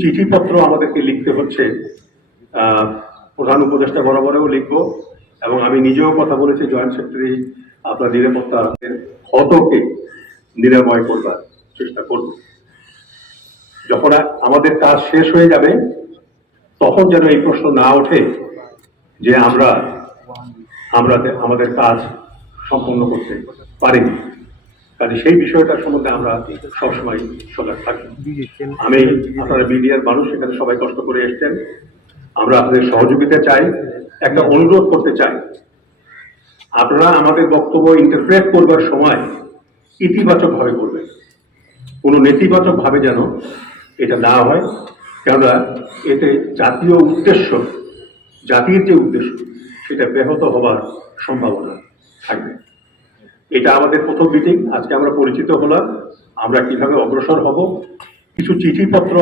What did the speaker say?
চিঠিপত্র আমাদেরকে লিখতে হচ্ছে, প্রধান উপদেষ্টা বরাবরেও লিখব, এবং আমি নিজেও কথা বলেছি জয়েন্ট সেক্রেটারি আপনার নিরাপত্তার ক্ষতকে নিরাময় করবার চেষ্টা করব। যখন আমাদের কাজ শেষ হয়ে যাবে তখন যেন এই প্রশ্ন না ওঠে যে আমরা আমাদের কাজ সম্পন্ন করতে পারিনি। কাজে সেই বিষয়টা সম্বন্ধে আমরা সবসময় সজাগ থাকি। আমি আপনারা মিডিয়ার মানুষ, এখানে সবাই কষ্ট করে এসছেন, আমরা আপনাদের সহযোগিতা চাই। একটা অনুরোধ করতে চাই, আপনারা আমাদের বক্তব্য ইন্টারপ্রেট করবার সময় ইতিবাচক ভাবে করবেন, কোনো নেতিবাচক ভাবে যেন এটা না হয়, কেননা এতে জাতীয় উদ্দেশ্য, জাতির যে উদ্দেশ্য সেটা ব্যাহত হবার সম্ভাবনা থাকবে। এটা আমাদের প্রথম মিটিং, আজকে আমরা পরিচিত হলাম, আমরা কিভাবে অগ্রসর হব। কিছু চিঠিপত্র